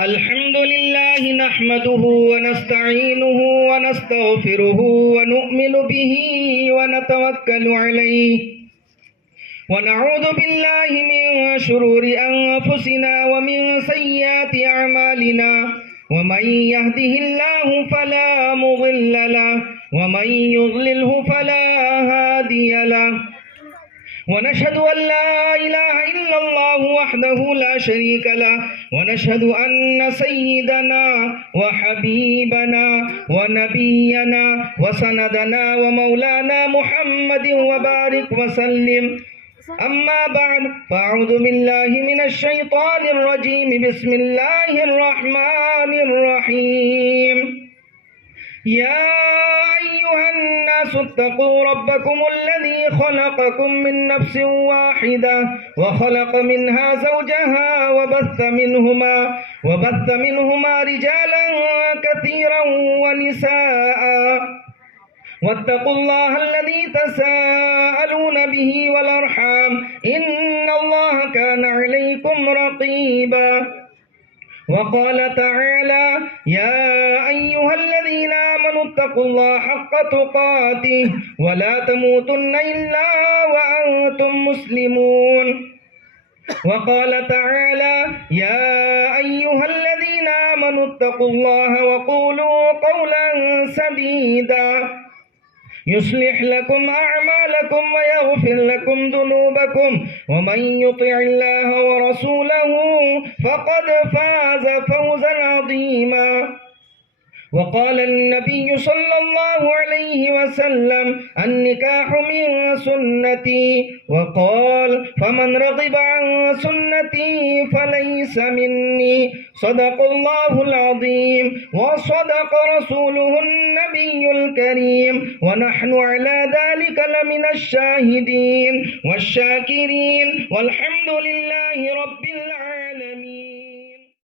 الحمد لله نحمده ونستعينه ونستغفره ونؤمن به ونتوكل عليه ونعوذ بالله من شرور أنفسنا ومن سيئات أعمالنا ومن يهده الله فلا مضل له ومن يضلله فلا هادي له ونشهد أن لا إله إلا الله وحده لا شريك له ونشهد أن سيدنا وحبيبنا ونبينا وسندنا ومولانا محمد وبارك وسلم. أما بعد فأعوذ بالله من الشيطان الرجيم. بسم الله الرحمن الرحيم. يا أيها الناس اتقوا ربكم الذي خلقكم من نفس واحدة وخلق منها زوجها وبث منهما رجالا كثيرا ونساء واتقوا الله الذي تساءلون به والأرحام إن الله كان عليكم رقيبا. وقال تعالى يا أيها الذين آمنوا اتقوا الله حق تقاته ولا تموتن إلا وأنتم مسلمون. وقال تعالى يا أيها الذين آمنوا اتقوا الله وقولوا قولا سديدا يصلح لكم أعمالكم ويغفر لكم ذنوبكم ومن يطع الله ورسوله فقد فاز فوزا عظيما. وقال النبي صلى الله عليه وسلم النكاح من سنتي وقال فمن رغب عن سنتي فليس مني. صدق الله العظيم وصدق رسوله النبي الكريم ونحن على ذلك لمن الشاهدين والشاكرين والحمد لله